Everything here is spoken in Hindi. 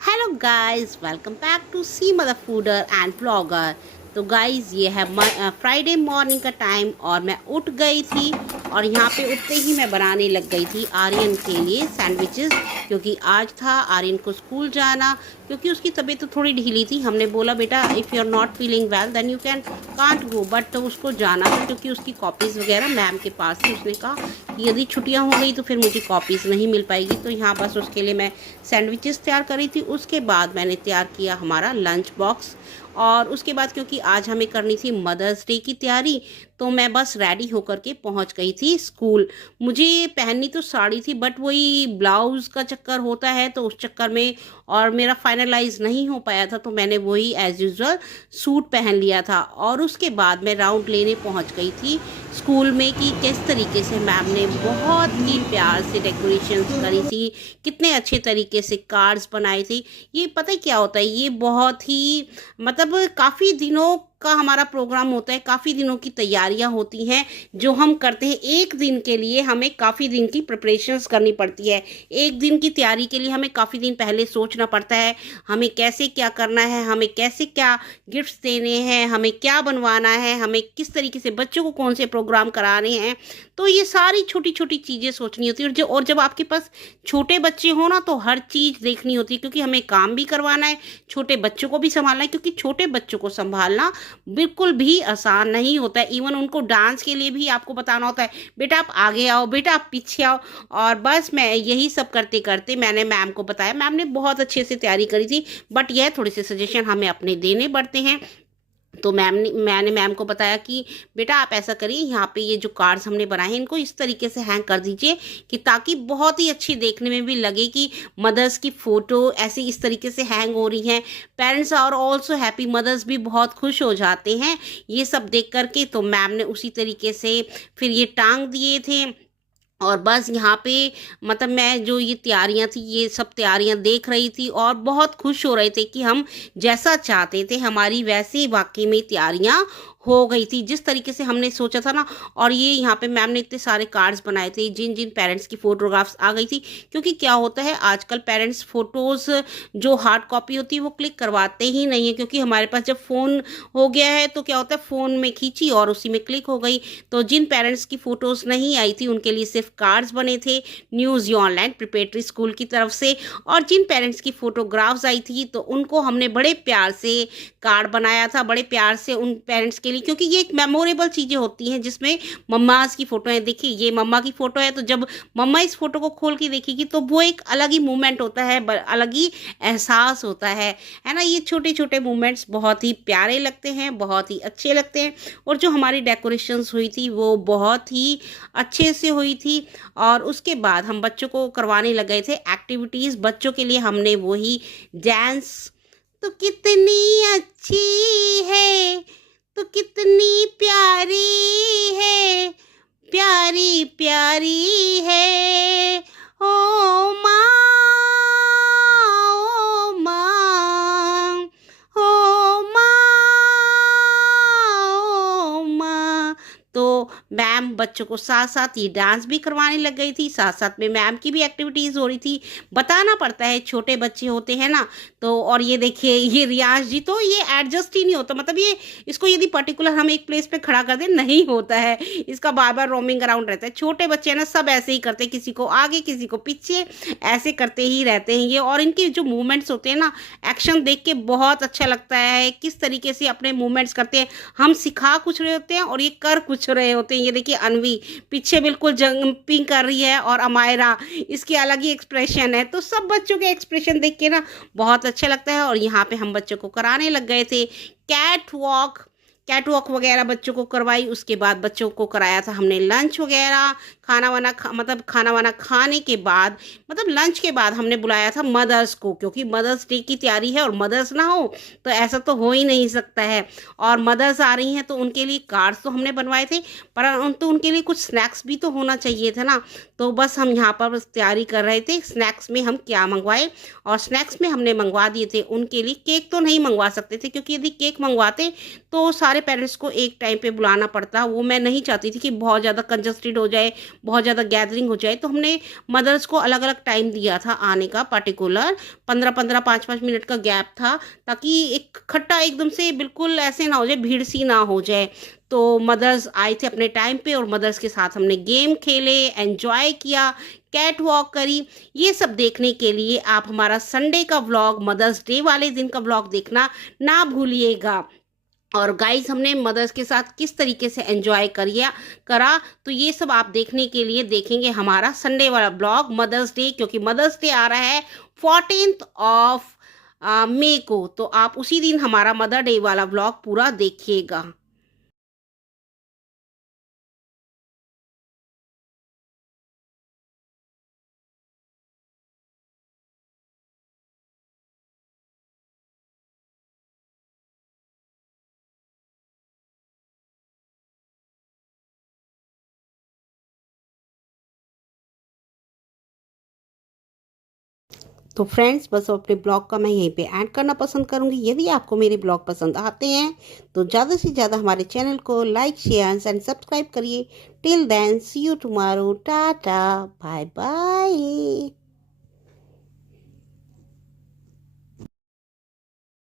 Hello guys, welcome back to C mother fooder and blogger. तो गाइस, ये है फ्राइडे मॉर्निंग का टाइम और मैं उठ गई थी और यहाँ पे उठते ही मैं बनाने लग गई थी आर्यन के लिए सैंडविचेस, क्योंकि आज था आर्यन को स्कूल जाना। क्योंकि उसकी तबीयत तो थोड़ी ढीली थी। हमने बोला बेटा if you are not feeling well then you can can't go, but तो उसको जाना था क्योंकि उसकी कॉपीज़ वगैरह मैम के पास थी। उसने कहा कि यदि छुट्टियाँ हो गई तो फिर मुझे कॉपीज़ नहीं मिल पाएगी। तो यहाँ बस उसके लिए मैं सैंडविचेस तैयार करी थी। उसके बाद मैंने तैयार किया हमारा लंच बॉक्स, और उसके बाद क्योंकि आज हमें करनी थी मदर्स डे की तैयारी, तो मैं बस रेडी होकर के पहुंच गई थी स्कूल। मुझे पहननी तो साड़ी थी, बट वही ब्लाउज़ का चक्कर होता है तो उस चक्कर में और मेरा फाइनलाइज नहीं हो पाया था, तो मैंने वही एज़ यूज़ुअल सूट पहन लिया था। और उसके बाद मैं राउंड लेने पहुंच गई थी स्कूल में कि किस तरीके से मैम ने बहुत ही प्यार से डेकोरेशन करी थी, कितने अच्छे तरीके से कार्ड्स बनाए थे। ये पता है क्या होता है, ये बहुत ही मतलब काफ़ी दिनों का हमारा प्रोग्राम होता है, काफ़ी दिनों की तैयारियां होती हैं जो हम करते हैं। एक दिन के लिए हमें काफ़ी दिन की प्रिपरेशंस करनी पड़ती है। एक दिन की तैयारी के लिए हमें काफ़ी दिन पहले सोचना पड़ता है, हमें कैसे क्या करना है, हमें कैसे क्या गिफ्ट्स देने हैं, हमें क्या बनवाना है, हमें किस तरीके से बच्चों को कौन से प्रोग्राम कराने हैं। तो ये सारी छोटी छोटी चीज़ें सोचनी होती है। और जब आपके पास छोटे बच्चे हो ना, तो हर चीज़ देखनी होती है, क्योंकि हमें काम भी करवाना है, छोटे बच्चों को भी संभालना है। क्योंकि छोटे बच्चों को संभालना बिल्कुल भी आसान नहीं होता है। इवन उनको डांस के लिए भी आपको बताना होता है, बेटा आप आगे आओ, बेटा आप पीछे आओ। और बस मैं यही सब करते करते मैंने मैम को बताया। मैम ने बहुत अच्छे से तैयारी करी थी, बट यह थोड़े से सजेशन हमें अपने देने पड़ते हैं। तो मैंने मैम को बताया कि बेटा आप ऐसा करिए, यहाँ पे ये जो कार्ड्स हमने बनाए हैं इनको इस तरीके से हैंग कर दीजिए कि ताकि बहुत ही अच्छी देखने में भी लगे कि मदर्स की फ़ोटो ऐसे इस तरीके से हैंग हो रही हैं। पेरेंट्स और ऑल्सो हैप्पी, मदर्स भी बहुत खुश हो जाते हैं ये सब देख करके। तो मैम ने उसी तरीके से फिर ये टांग दिए थे। और बस यहाँ पे मतलब मैं जो ये तैयारियां थी, ये सब तैयारियां देख रही थी और बहुत खुश हो रहे थे कि हम जैसा चाहते थे हमारी वैसे वाकई में तैयारियां हो गई थी, जिस तरीके से हमने सोचा था ना। और ये यहाँ पे मैम ने इतने सारे कार्ड्स बनाए थे जिन जिन पेरेंट्स की फ़ोटोग्राफ्स आ गई थी। क्योंकि क्या होता है आजकल पेरेंट्स फ़ोटोज़ जो हार्ड कॉपी होती है वो क्लिक करवाते ही नहीं है, क्योंकि हमारे पास जब फ़ोन हो गया है तो क्या होता है फ़ोन में खींची और उसी में क्लिक हो गई। तो जिन पेरेंट्स की फ़ोटोज़ नहीं आई थी उनके लिए सिर्फ कार्ड्स बने थे news you online preparatory school की तरफ से। और जिन पेरेंट्स की फ़ोटोग्राफ्स आई थी तो उनको हमने बड़े प्यार से कार्ड बनाया था, बड़े प्यार से उन पेरेंट्स के लिए, क्योंकि ये एक मेमोरेबल चीज़ें होती हैं जिसमें मम्माज की फ़ोटो है। देखिए ये मम्मा की फ़ोटो है, तो जब मम्मा इस फ़ोटो को खोल के देखेगी तो वो एक अलग ही मोमेंट होता है, अलग ही एहसास होता है ना। ये छोटे छोटे मोमेंट्स बहुत ही प्यारे लगते हैं, बहुत ही अच्छे लगते हैं। और जो हमारी डेकोरेशंस हुई थी वो बहुत ही अच्छे से हुई थी। और उसके बाद हम बच्चों को करवाने लग गए थे एक्टिविटीज़। बच्चों के लिए हमने वही डांस, तो कितनी अच्छी है, तो कितनी प्यारी है, प्यारी प्यारी है, ओ माँ, ओ माँ, ओ माँ, ओ माँ। तो मैम बच्चों को साथ साथ ये डांस भी करवाने लग गई थी, साथ साथ में मैम की भी एक्टिविटीज़ हो रही थी। बताना पड़ता है, छोटे बच्चे होते हैं ना। तो और ये देखिए ये रियाज जी, तो ये एडजस्ट ही नहीं होता, मतलब ये इसको यदि पर्टिकुलर हम एक प्लेस पे खड़ा कर दें नहीं होता है, इसका बार बार रोमिंग अराउंड रहता है। छोटे बच्चे हैं ना, सब ऐसे ही करते हैं, किसी को आगे किसी को पीछे, ऐसे करते ही रहते हैं ये। और इनके जो मूवमेंट्स होते हैं ना, एक्शन देख के बहुत अच्छा लगता है किस तरीके से अपने मूवमेंट्स करते हैं। हम सिखा कुछ रहे होते हैं और ये कर कुछ रहे होते हैं। ये देखिए अनवी पीछे बिल्कुल जंपिंग कर रही है और अमायरा, इसके अलग ही एक्सप्रेशन है। तो सब बच्चों के एक्सप्रेशन देख के ना बहुत अच्छा लगता है। और यहाँ पे हम बच्चों को कराने लग गए थे कैट वॉक वगैरह बच्चों को करवाई। उसके बाद बच्चों को कराया था हमने लंच वगैरह, मतलब खाना वाना खाने के बाद, मतलब लंच के बाद हमने बुलाया था मदर्स को, क्योंकि मदर्स डे की तैयारी है और मदर्स ना हो तो ऐसा तो हो ही नहीं सकता है। और मदर्स आ रही हैं तो उनके लिए कार्ड्स तो हमने बनवाए थे, परंतु उनके लिए कुछ स्नैक्स भी तो होना चाहिए था ना। तो बस हम यहाँ पर बस तैयारी कर रहे थे स्नैक्स में हम क्या मंगवाए। और स्नैक्स में हमने मंगवा दिए थे उनके लिए, केक तो नहीं मंगवा सकते थे, क्योंकि यदि केक मंगवाते तो सारे पेरेंट्स को एक टाइम पे बुलाना पड़ता, वो मैं नहीं चाहती थी कि बहुत ज़्यादा कंजस्टेड हो जाए, बहुत ज़्यादा गैदरिंग हो जाए। तो हमने मदर्स को अलग अलग टाइम दिया था आने का, पर्टिकुलर 15-15 5-5 मिनट का गैप था, ताकि एक इकट्ठा एकदम से बिल्कुल ऐसे ना हो जाए, भीड़ सी ना हो जाए। तो मदर्स आए थे अपने टाइम पे और मदर्स के साथ हमने गेम खेले, एंजॉय किया, कैट वॉक करी। ये सब देखने के लिए आप हमारा संडे का व्लॉग, मदर्स डे वाले दिन का व्लॉग देखना ना भूलिएगा। और गाइस हमने मदर्स के साथ किस तरीके से एंजॉय करा, तो ये सब आप देखने के लिए देखेंगे हमारा संडे वाला ब्लॉग मदर्स डे, क्योंकि मदर्स डे आ रहा है 14th ऑफ मई को। तो आप उसी दिन हमारा मदर डे वाला ब्लॉग पूरा देखिएगा। तो फ्रेंड्स बस अपने ब्लॉग का मैं यहीं पे ऐड करना पसंद करूँगी। यदि आपको मेरे ब्लॉग पसंद आते हैं तो ज़्यादा से ज़्यादा हमारे चैनल को लाइक, शेयर एंड सब्सक्राइब करिए। Till then see you tomorrow, tata, bye bye.